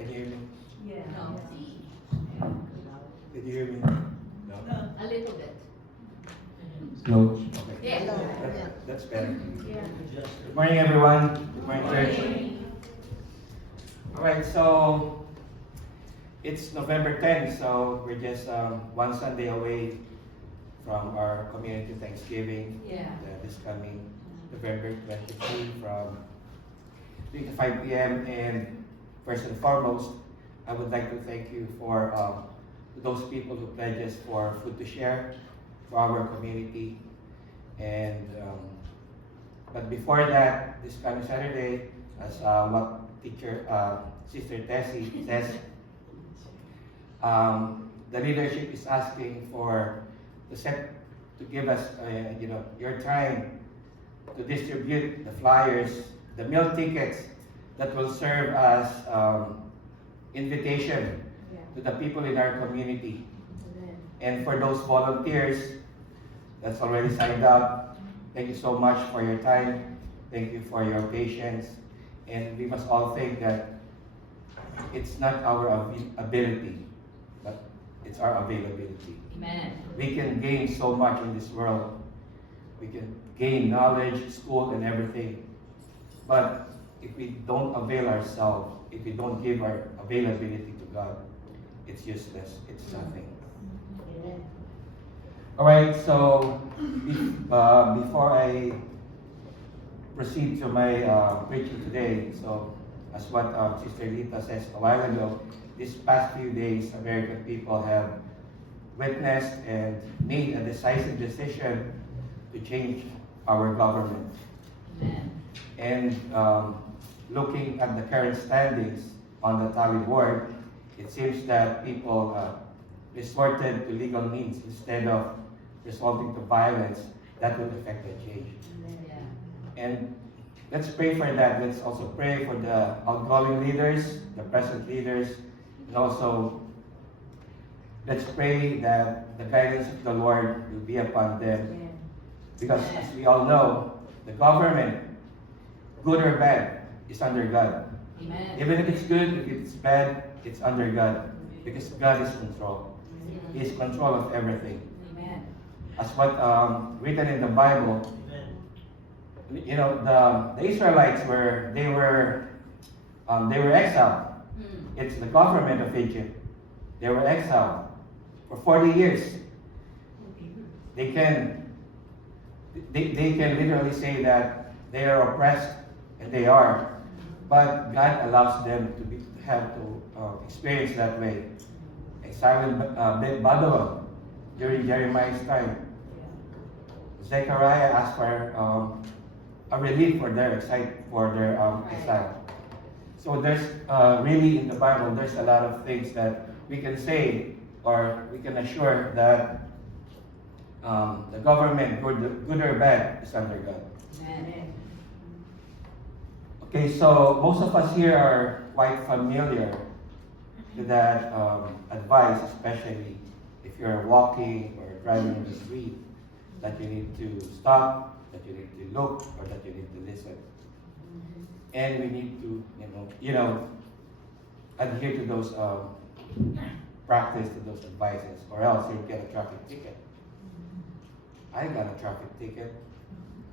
Can you hear me? Yeah. No. Can you hear me? No? A little bit. No. Okay. Yeah. That's better. Yeah. Good morning, everyone. Good morning, church. All right, so it's November 10th, so we're just one Sunday away from our community Thanksgiving. Yeah. This coming November 23 from 3 to 5 p.m. And first and foremost, I would like to thank you for those people who pledges for food to share for our community. And but before that, this coming Saturday, as what teacher Sister Tessie says, the leadership is asking for to give us your time to distribute the flyers, the meal tickets that will serve as invitation to the people in our community. And for those volunteers that's already signed up, thank you so much for your time. Thank you for your patience. And we must all think that it's not our ability, but it's our availability. Amen. We can gain so much in this world. We can gain knowledge, school, and everything. But if we don't avail ourselves, if we don't give our availability to God, it's useless. It's nothing. All right, so before I proceed to my preaching today, so as what Sister Lita says a while ago, these past few days, American people have witnessed and made a decisive decision to change our government. Amen. And looking at the current standings on the tally board, it seems that people resorted to legal means instead of resorting to violence that would affect the change. Yeah. And let's pray for that. Let's also pray for the outgoing leaders, the present leaders, and also let's pray that the guidance of the Lord will be upon them. Because as we all know, the government, good or bad, is under God. Amen. Even if it's good, if it's bad, it's under God. Because God is control. He is control of everything. Amen. As what written in the Bible, you know, the Israelites were exiled. It's the government of Egypt. They were exiled for 40 years. They can literally say that they are oppressed, and they are. But God allows them to have to experience that way. Exile in Babylon during Jeremiah's time. Zechariah asked for a relief for their exile. So there's really in the Bible, there's a lot of things that we can say or we can assure that the government, good or bad, is under God. Amen. Okay, so most of us here are quite familiar to that advice, especially if you're walking or driving in the street, that you need to stop, that you need to look, or that you need to listen. And we need to, adhere to those practice to those advices, or else you'll get a traffic ticket. I got a traffic ticket.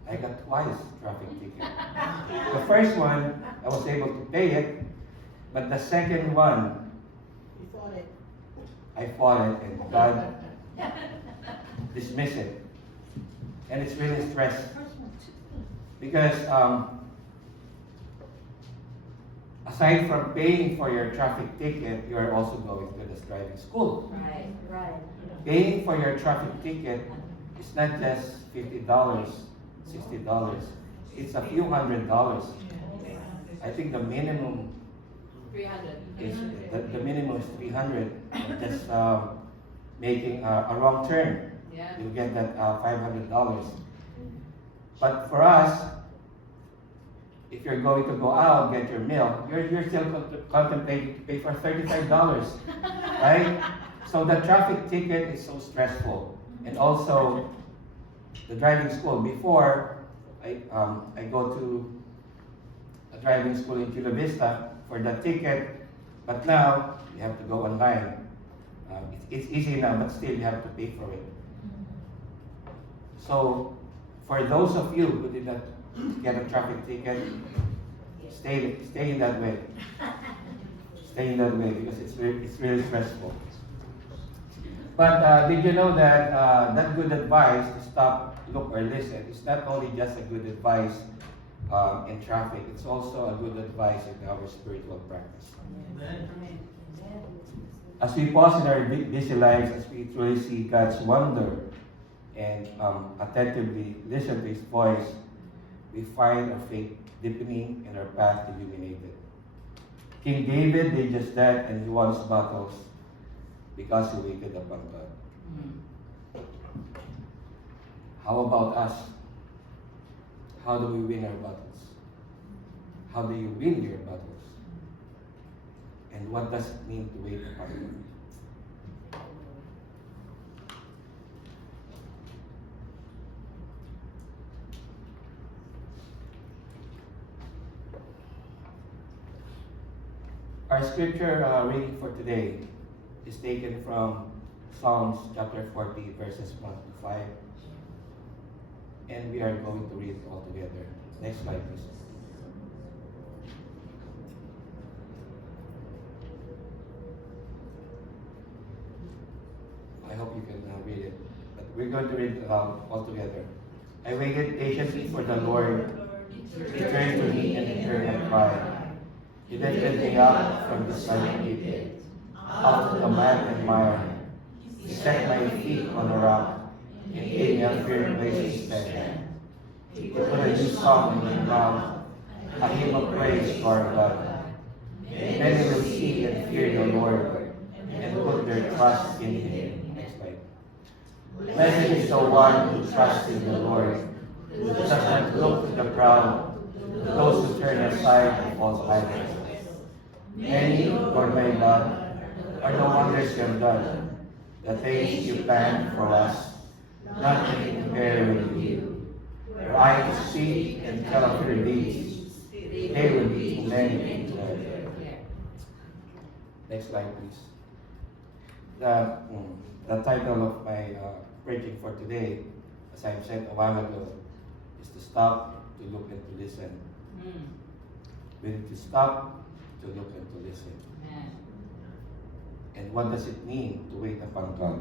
I got twice traffic ticket. The first one, I was able to pay it, but the second one, I fought it, and God dismissed it. And it's really stress. Because aside from paying for your traffic ticket, you are also going to this driving school. Right. Paying for your traffic ticket is not just $50, $60. It's a few $100s. I think the minimum 300. is the minimum is 300. Just making a wrong turn, Yeah. you'll get that $500. But for us, if you're going to go out, get your meal, you're still contemplating to pay for $35, right? So the traffic ticket is so stressful. And also, the driving school. Before, I go to a driving school in Chula Vista. For the ticket, But now, you have to go online. It's easy now, but still you have to pay for it. So, for those of you who did not get a traffic ticket, stay in that way. Stay in that way because it's really stressful. But did you know that that good advice to stop, look, or listen is not only just a good advice in traffic, it's also a good advice in our spiritual practice. Amen. As we pause in our busy lives, as we truly see God's wonder and attentively listen to His voice, we find our faith deepening and our path illuminated. King David did just that, and he won his battles because he waited upon God. How about us? How do we win our battles? How do you win your battles? And what does it mean to wait upon God? Our scripture reading for today is taken from Psalms chapter 40, verses 1 to 5. And we are going to read it all together. Next slide, please. I hope you can read it. But we're going to read it all together. I waited patiently for the Lord. He turned to me and heard my cry. He lifted me up from the slimy pit, out of the mud and mire. He set my feet on a rock and gave me a firm place to stand. He put a new song in my mouth, a hymn of praise to our God. Many will see and fear the Lord and put their trust in Him. Next slide. Blessed is the one who trusts in the Lord, who does not look to the proud, to those who turn aside to false idols. Many, Lord my God, are the wonders you have done, the things you planned for us, nothing can compare with you. Were I to speak and tell of your deeds, they would be too many and too many. Next slide, please. The title of my preaching for today, as I said a while ago, is to stop, to look, and to listen. We need to stop, to look, and to listen. And what does it mean to wait upon God?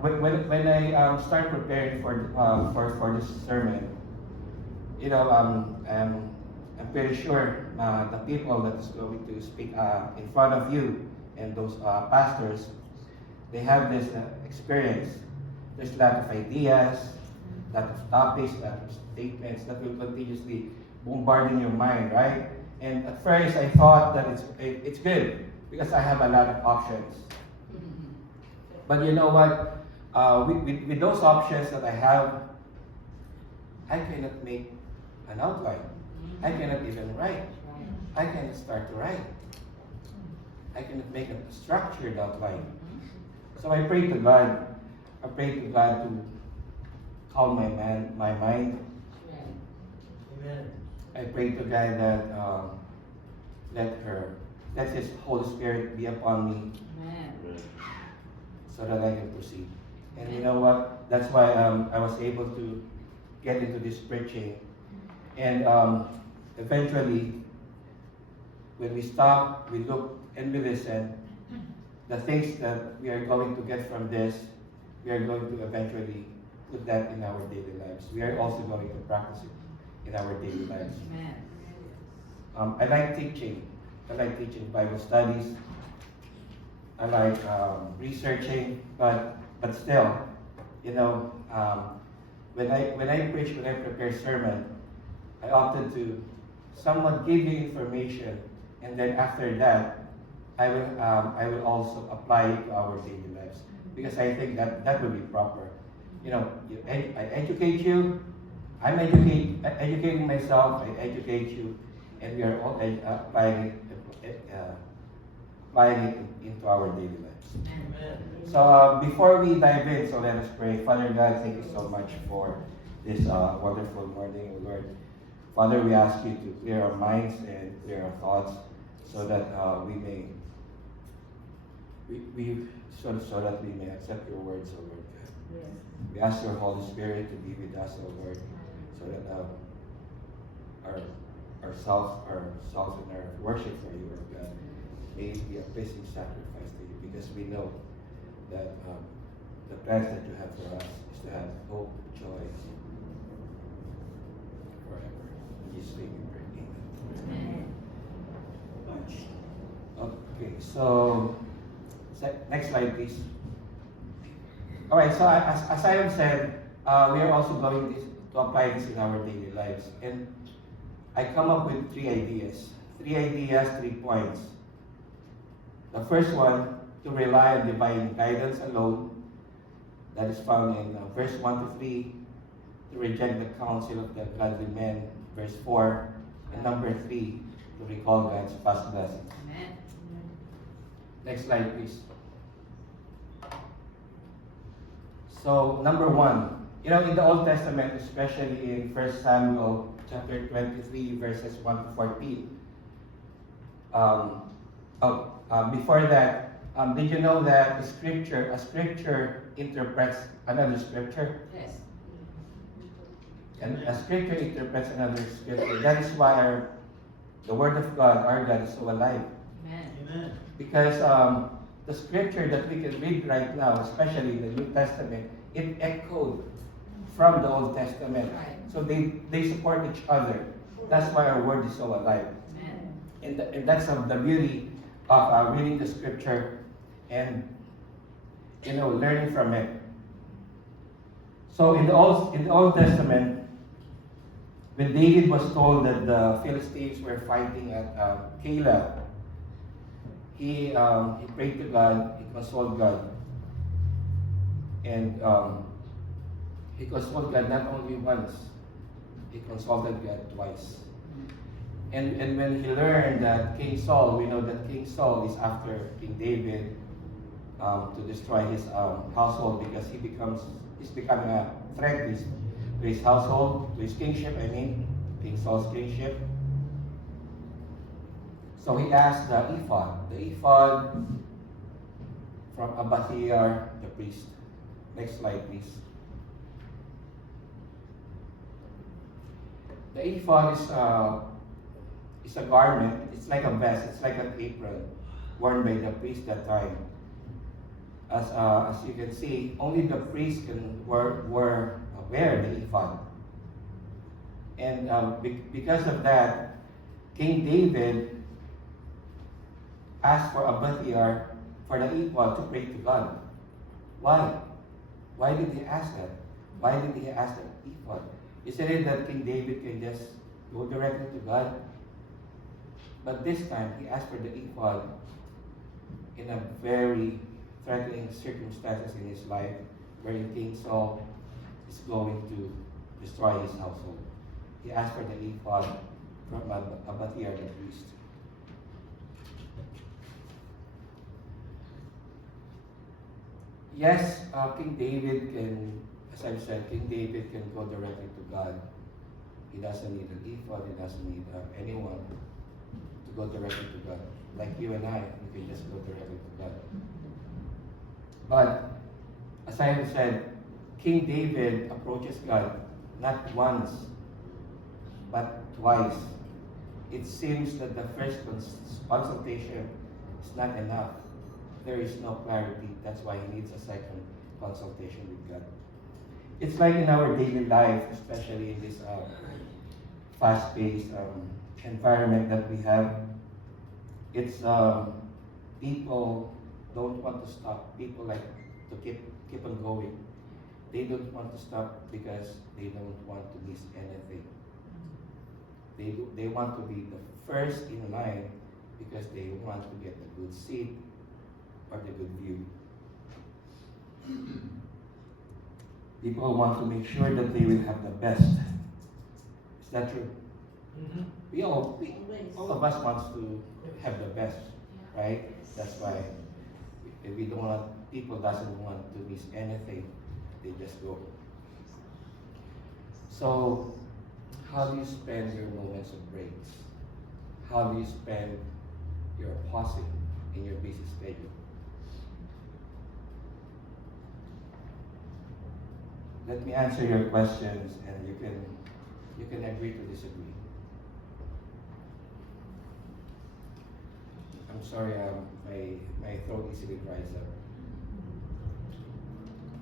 When I start preparing for this sermon, I'm pretty sure the people that is going to speak in front of you and those pastors, they have this experience. There's a lot of ideas, a lot of topics, a lot of statements that will continuously bombard in your mind, right? And at first I thought that it's good because I have a lot of options. But you know what? With those options that I have, I cannot make an outline. I cannot even write. I cannot start to write. I cannot make a structured outline. So I pray to God. I pray to God to calm my mind. Amen. I pray to God that let His Holy Spirit be upon me so that I can proceed. And you know what? That's why I was able to get into this preaching. And eventually, when we stop, we look, and we listen, the things that we are going to get from this, we are going to eventually put that in our daily lives. We are also going to practice it in our daily lives. I like teaching. I like teaching Bible studies. I like researching, but still, when I preach, when I prepare sermon, I opted to somewhat give you information, and then after that, I will also apply it to our daily lives because I think that will be proper. I educate you. I'm educating myself. I educate you, and we are all applying it into our daily lives. Amen. So before we dive in, so let us pray. Father God, thank you so much for this wonderful morning, Lord. Father, we ask you to clear our minds and clear our thoughts so that we may so that we may accept your words, O Lord God. Yes. We ask your Holy Spirit to be with us, O Lord, so that ourselves and our worship for you, Lord God, may be a pleasing sacrifice to you, because we know that the plans that you have for us is to have hope, joy, forever. In Jesus' name we pray. Amen. Amen. Okay, so next slide, please. All right, so as I have said, we are also going to apply this in our daily lives. And I come up with 3 ideas. 3 points. The first one, to rely on divine guidance alone. That is found in verse 1 to 3. To reject the counsel of the godly men, verse 4. And number 3, to recall God's past blessings. Amen. Next slide, please. So, number 1, in the Old Testament, especially in 1 Samuel chapter 23, verses 1 to 14. Before that, did you know that a scripture interprets another scripture? Yes. And a scripture interprets another scripture. That is why the Word of God, our God, is so alive. Amen. Amen. Because the scripture that we can read right now, especially the New Testament, it echoed from the Old Testament. Right. So they support each other. That's why our word is so alive. Amen. And that's the beauty of reading the scripture and learning from it. So in the Old Testament, when David was told that the Philistines were fighting at Keilah, he prayed to God, he consoled God. And he consoled God not only once, he consulted God twice. And when he learned that King Saul, we know that King Saul is after King David to destroy his household, because he's becoming a threat to his household, to his kingship, King Saul's kingship. So he asked the ephod from Abiathar the priest. Next slide, please. The ephod is a garment. It's like a vest. It's like an apron worn by the priest that time. As you can see, only the priest can wear the ephod. And because of that, King David asked for Abiathar for the ephod to pray to God. Why? Why did he ask that? Why did he ask the ephod? Isn't it that King David can just go directly to God? But this time, he asked for the ephod in a very threatening circumstances in his life, wherein King Saul is going to destroy his household. He asked for the ephod from Abiathar the priest. Yes, King David can, as I've said, King David can go directly to God. He doesn't need an ephod, he doesn't need anyone to go directly to God. Like you and I, we can just go directly to God. But, as I have said, King David approaches God not once, but twice. It seems that the first consultation is not enough. There is no clarity. That's why he needs a second consultation with God. It's like in our daily life, especially in this fast-paced environment that we have. It's people don't want to stop. People like to keep on going. They don't want to stop because they don't want to miss anything. They want to be the first in line because they want to get the good seat or the good view. People want to make sure that they will have the best. Is that true? Mm-hmm. All of us wants to have the best, right? That's why if we don't want, people doesn't want to miss anything, they just go. So How do you spend your moments of breaks? How do you spend your pausing in your busy schedule? Let me answer your questions, and you can agree to disagree. I'm sorry, my throat easily dries up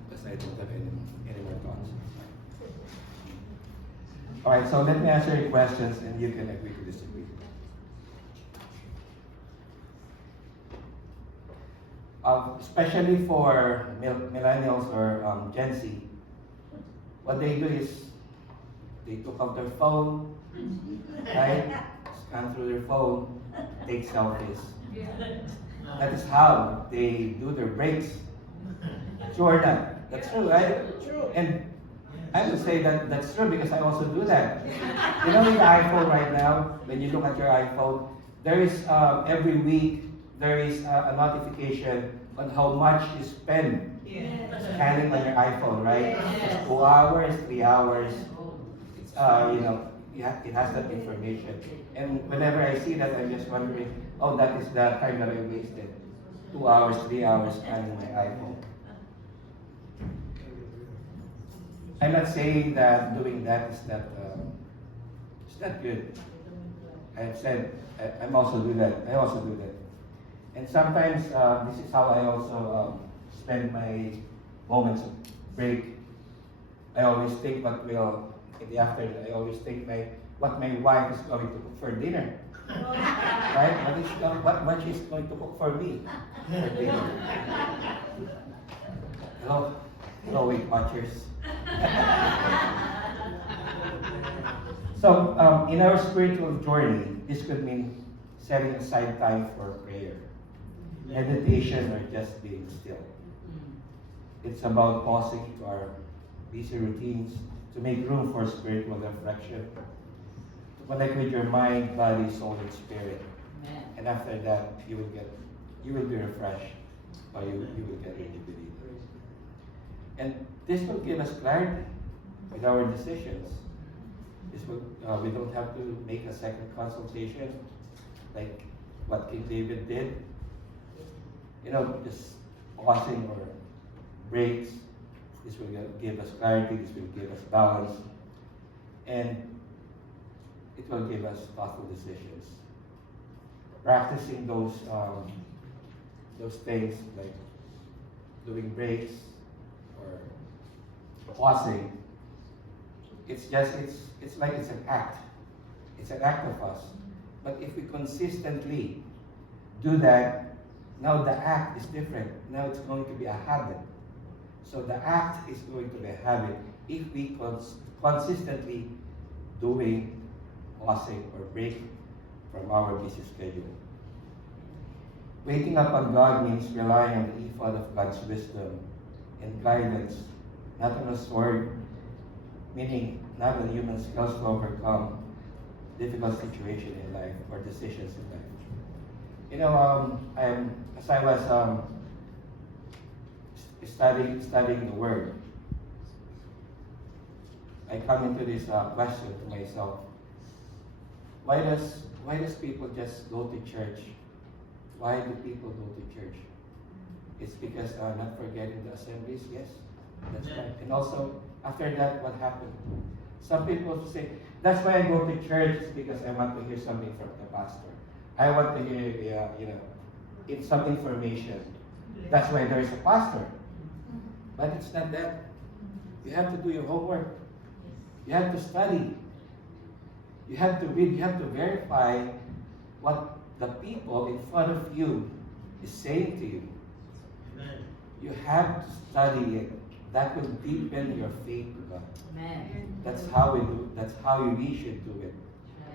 because I don't have any more thoughts. All right, so let me answer your questions, and you can agree to disagree. Especially for millennials or Gen Z, what they do is they took out their phone, right? Scan through their phone, take selfies. That is how they do their breaks. True or not? That's true, right? True. And I would say that that's true because I also do that. You know, with the iPhone right now, when you look at your iPhone, there is every week there is a notification on how much you spend scanning on your iPhone, right? It's 2 hours, 3 hours. It's you know, it has that information. And whenever I see that, I'm just wondering, oh, that is the time that I wasted. 2 hours, 3 hours scanning my iPhone. I'm not saying that doing that is not good. I've said I'm also do that. I also do that. And sometimes this is how I also spend my moments of break. I always think what will in the afternoon. I always think what my wife is going to cook for dinner. Right? What she's going to cook for me for dinner. Hello, Weight Watchers. So, in our spiritual journey, this could mean setting aside time for prayer, meditation, or just being still. It's about pausing to our busy routines to make room for spiritual reflection, to connect with your mind, body, soul, and spirit. Amen. And after that, you will be refreshed, or you will get rejuvenated. And this will give us clarity with our decisions. This will, we don't have to make a second consultation like what King David did. You know, just pausing or breaks. This will give us clarity. This will give us balance, and it will give us thoughtful decisions. Practicing those things like doing breaks or pausing. It's like it's an act. It's an act of us. But if we consistently do that, now the act is different. Now it's going to be a habit. So the act is going to be a habit if we consistently doing pausing or break from our busy schedule. Waiting upon God means relying on the ephod of God's wisdom and guidance, not on a sword, meaning not on human skills to overcome difficult situations in life or decisions in life. You know, as I was studying the Word, I come into this question to myself: why does people just go to church? Why do people go to church? It's because not forgetting the assemblies. Yes, that's right. And also after that, what happened? Some people say that's why I go to church. It's because I want to hear something from the pastor. I want to hear, it's some information. That's why there is a pastor. But it's not that. You have to do your homework. You have to study. You have to read. You have to verify what the people in front of you is saying to you. Amen. You have to study it. That will deepen your faith to God. Amen. That's how we do. That's how we should do it.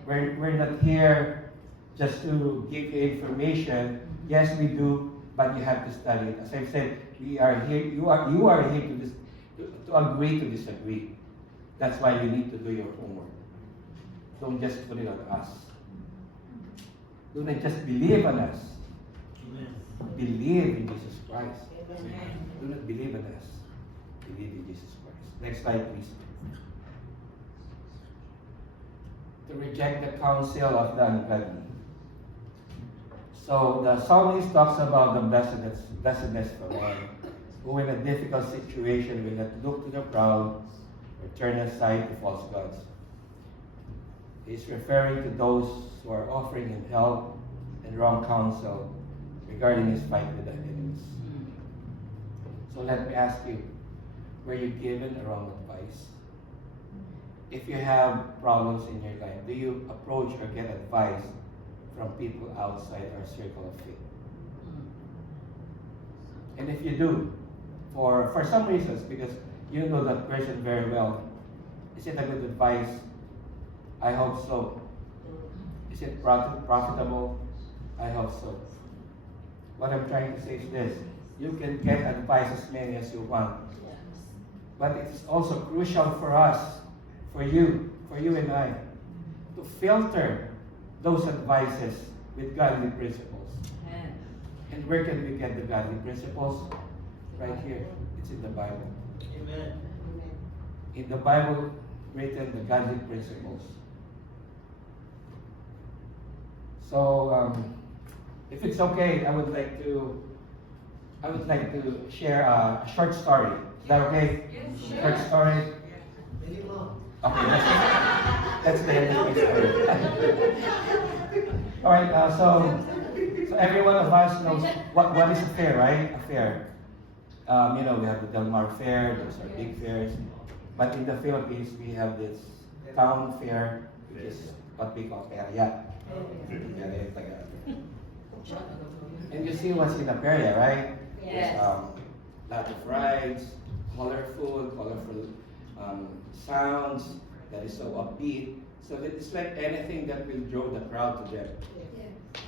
We're not here just to give you information. Yes, we do, but you have to study it. As I've said, we are here. You are here to agree to disagree. That's why you need to do your homework. Don't just put it on us. Do not just believe on us. Amen. Believe in Jesus Christ. Amen. Do not believe in us. Believe in Jesus Christ. Next slide, please. to reject the counsel of the ungodly. So the psalmist talks about the blessedness of the man who in a difficult situation will not look to the proud or turn aside to false gods. He's referring to those who are offering him help and wrong counsel regarding his fight with the enemies. So let me ask you, were you given a wrong advice? If you have problems in your life, do you approach or get advice from people outside our circle of faith? And if you do, for some reasons, because you know that person very well, is it a good advice? I hope so. Is it profitable? I hope so. What I'm trying to say is this: you can get advice as many as you want, but it's also crucial for us, for you and I, to filter those advices with godly principles. And where can we get the godly principles? Right here. It's in the Bible. Amen. In the Bible, written the godly principles. So, if it's okay, I would like to share a short story. Is that okay? Yes. Short story. Very long. Okay, that's the end of the story. All right. So every one of us knows what is a fair, right? A fair. We have the Del Mar Fair. Those are big fairs. But in the Philippines, we have this town fair, which is what we call feria. And you see what's in the feria, right? Yes. Lot of rides, colorful sounds that is so upbeat. So that it's like anything that will draw the crowd to them.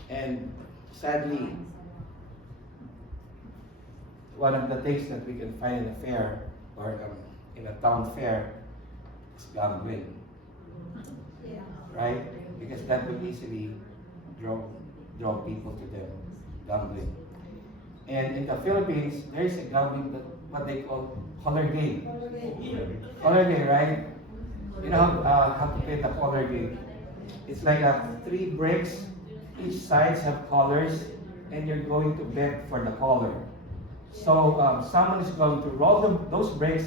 And sadly, one of the things that we can find in a fair or in a town fair is gambling, right? Because that would easily draw people to them, gambling. And in the Philippines, there is a gambling that what they call color game. Color game, right? You know how to play the color game. It's like 3 bricks. Each sides have colors, and you're going to bet for the color. So someone is going to roll those bricks,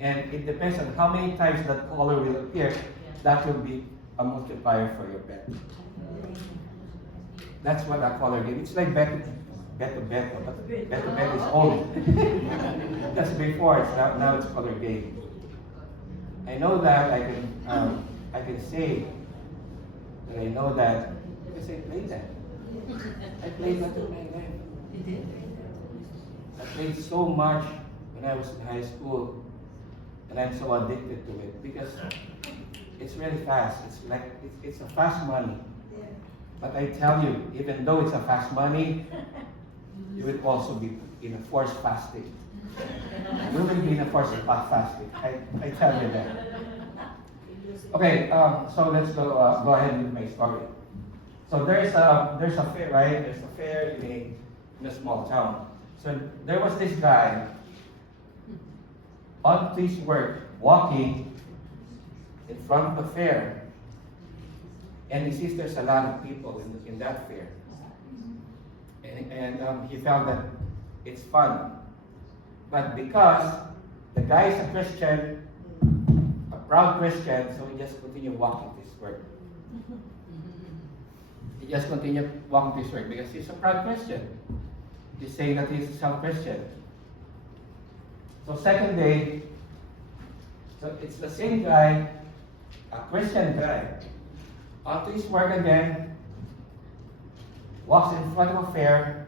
and it depends on how many times that color will appear. That will be a multiplier for your bet. That's what a color game. It's like bet to bet, but bet to bet is old. That's before. Now it's color game. I know that I can say that I know that because I played that. I played that in my life. I played so much when I was in high school, and I'm so addicted to it because it's really fast. It's a fast money. But I tell you, even though it's a fast money, you will also be in a forced fasting. You will be in a forced fasting. I tell you that. Okay, so let's go ahead with my story. So there's a fair, right? There's a fair in a small town. So there was this guy on his work walking in front of the fair, and he sees there's a lot of people in that fair, and he felt that it's fun, but because the guy is a Christian, a proud Christian, so he just continued walking to his work. He just continued walking to his work because he's a proud Christian. He's saying that he's a Christian. So second day, so it's the same guy, a Christian guy, onto his work again, walks in front of a fair,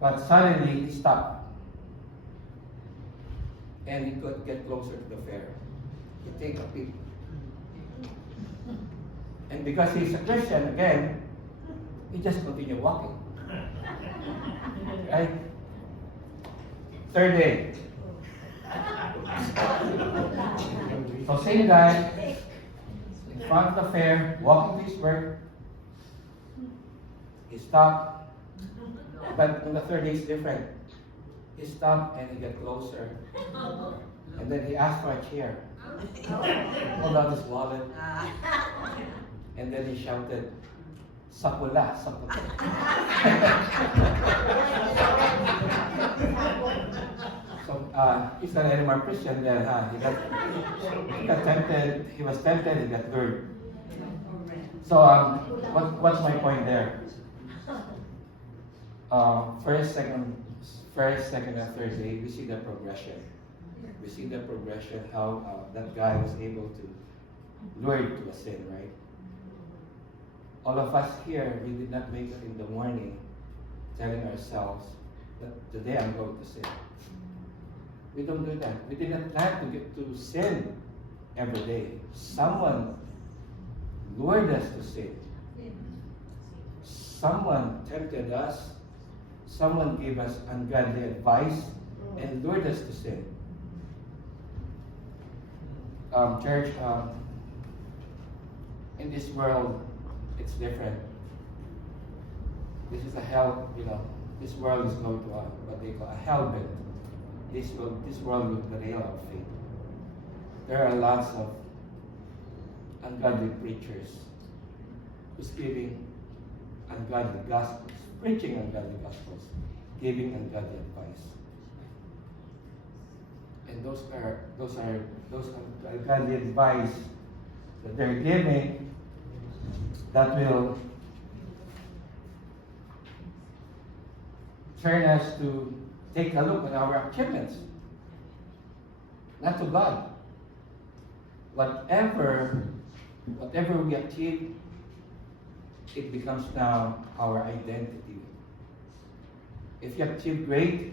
but suddenly he stopped. And he could get closer to the fair. He take a peek. And because he's a Christian again, he just continued walking. Right? Third day. So same guy, in front of the fair, walking to his work. He stopped. But on the third day it's different. He stopped and he got closer. And then he asked for a chair. pulled out his wallet, and then he shouted, "Sapula, sapula." So he's not anymore Christian then, huh? He got tempted, he was tempted, he got lured. So what's my point there? First, second, and third day, we see the progression. We see the progression, how that guy was able to lure to a sin, right? All of us here, we did not wake up in the morning telling ourselves that today I'm going to sin. We don't do that. We did not plan to get to sin every day. Someone lured us to sin. Someone tempted us. Someone gave us ungodly advice and lured us to sin. Church, in this world, it's different. This is a hell, this world is going to what they call a hell bit. This world will derail our faith. There are lots of ungodly preachers who's giving ungodly gospels, preaching ungodly gospels, giving ungodly advice. And those ungodly advice that they're giving that will turn us to take a look at our achievements, not to God. Whatever we achieve, it becomes now our identity. If you achieve great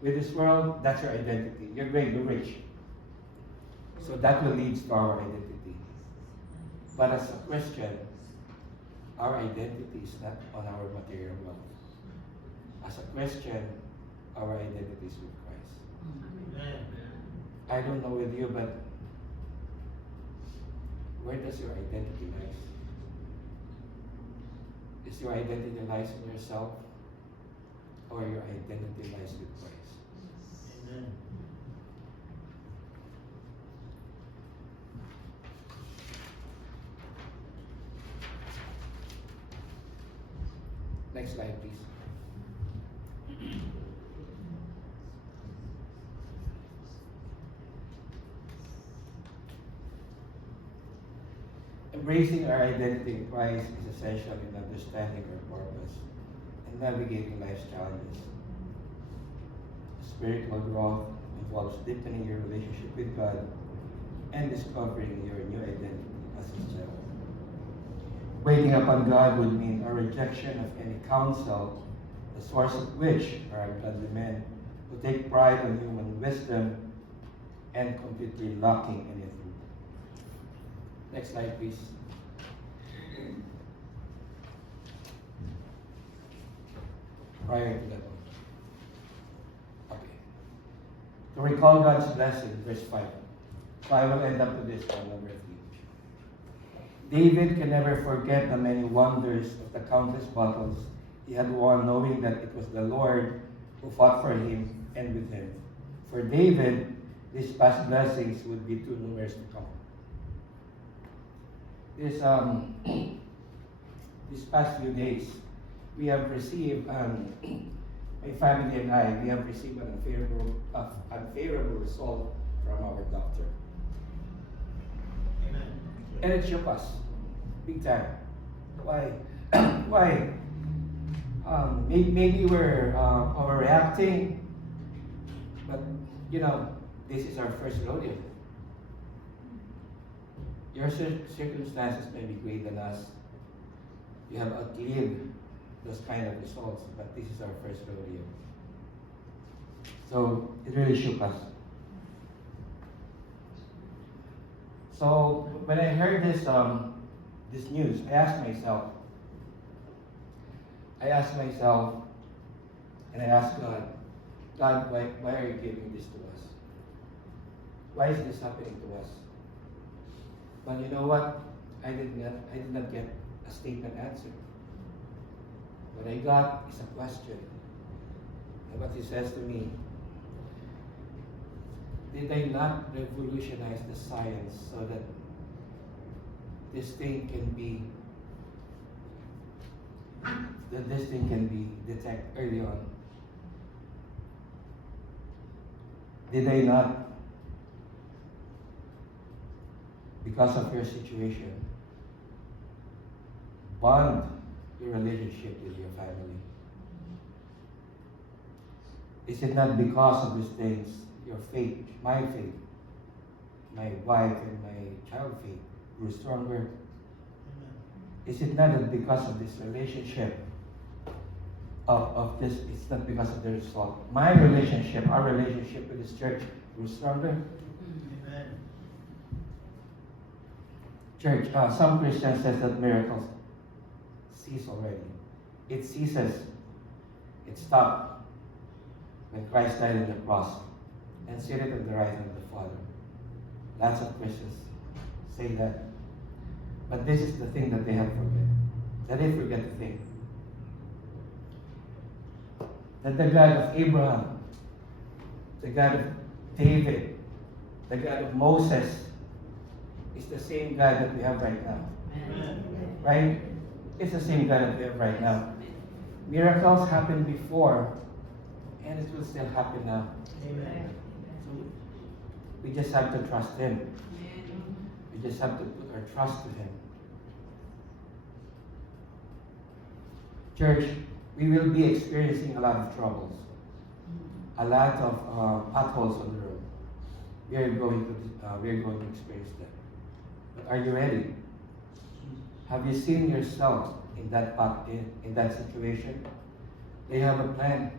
with this world, that's your identity. You're great, you're rich. So that will lead to our identity. But as a Christian, our identity is not on our material wealth. As a Christian, our identity is with Christ. Amen. I don't know with you, but where does your identity lie? Is your identity lies in yourself, or your identity lies with Christ? Amen. Next slide, please. Embracing our identity in Christ is essential in understanding our purpose and navigating life's challenges. Spiritual growth involves deepening your relationship with God and discovering your new identity as His child. Waiting upon God would mean a rejection of any counsel, the source of which are ungodly men who take pride in human wisdom and completely lacking in it. Next slide, please. Prior to that one. Okay. To recall God's blessing, verse 5. So I will end up to this one, number 3. David can never forget the many wonders of the countless battles he had won, knowing that it was the Lord who fought for him and with him. For David, these past blessings would be too numerous to count. These past few days, we have received, my family and I, we have received an unfavorable result from our doctor. Amen. And it shook us, big time. Why? Why? Maybe we're overreacting, but this is our first rodeo. Your circumstances may be greater than us. You have outlived those kind of results, but this is our first rodeo. So it really shook us. So when I heard this news, I asked myself, and I asked God, why are you giving this to us? Why is this happening to us? But you know what? I did not get a statement answer. What I got is a question. And what He says to me, Did I not revolutionize the science so that this thing can be detected early on? Did I not, because of your situation, bond your relationship with your family? Is it not because of these things, your faith, my wife and my child faith grew stronger? Amen. Is it not that because of this relationship, of this, it's not because of the result? My relationship, our relationship with this church grew stronger. Amen. Church, some Christians says that miracles cease already. It ceases. It stopped when Christ died on the cross and seated at the right hand of the Father. Lots of Christians say that. But this is the thing that they have forgotten. That they forget to think. That the God of Abraham, the God of David, the God of Moses is the same God that we have right now. Amen. Right? It's the same God that we have right now. Miracles happened before, and it will still happen now. Amen. So we just have to trust Him. We just have to put our trust to Him. Church, we will be experiencing a lot of troubles, a lot of potholes on the road. We are going to experience that. But are you ready? Have you seen yourself in that in that situation? They have a plan.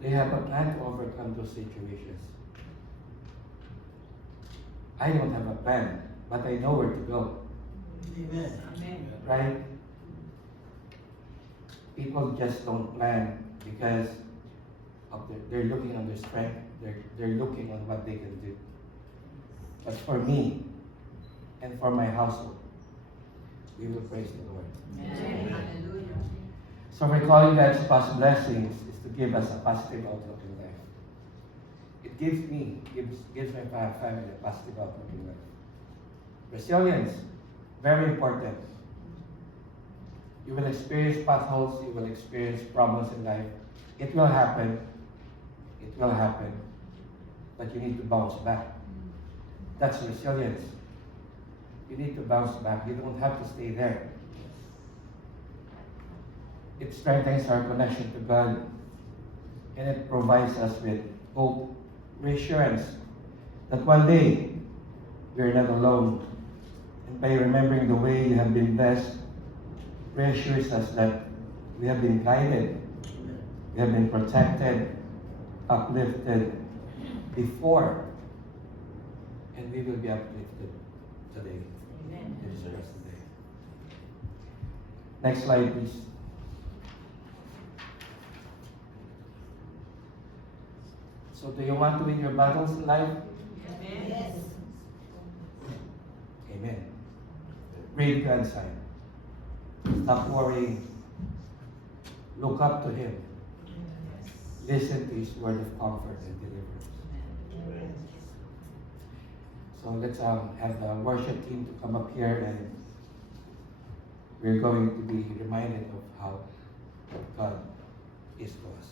They have a plan to overcome those situations. I don't have a plan, but I know where to go. Amen. Right? People just don't plan because of they're looking on their strength. They're looking on what they can do. But for me and for my household, we will praise the Lord. So recalling God's past blessings is to give us a positive outlook in life. It gives my family a positive outlook in life. Resilience, very important. You will experience potholes, you will experience problems in life. It will happen. It will happen. But you need to bounce back. That's resilience. You need to bounce back. You don't have to stay there. It strengthens our connection to God, and it provides us with hope, reassurance that one day we're not alone. And by remembering the way you have been blessed, reassures us that we have been guided, Amen. we have been protected, uplifted before, and we will be uplifted today. This is the rest of the day. Next slide, please. So do you want to win your battles in life? Yes. Amen. Read God's side. Stop worrying. Look up to Him. Listen to His word of comfort and deliverance. So let's have the worship team to come up here, and we're going to be reminded of how God is to us.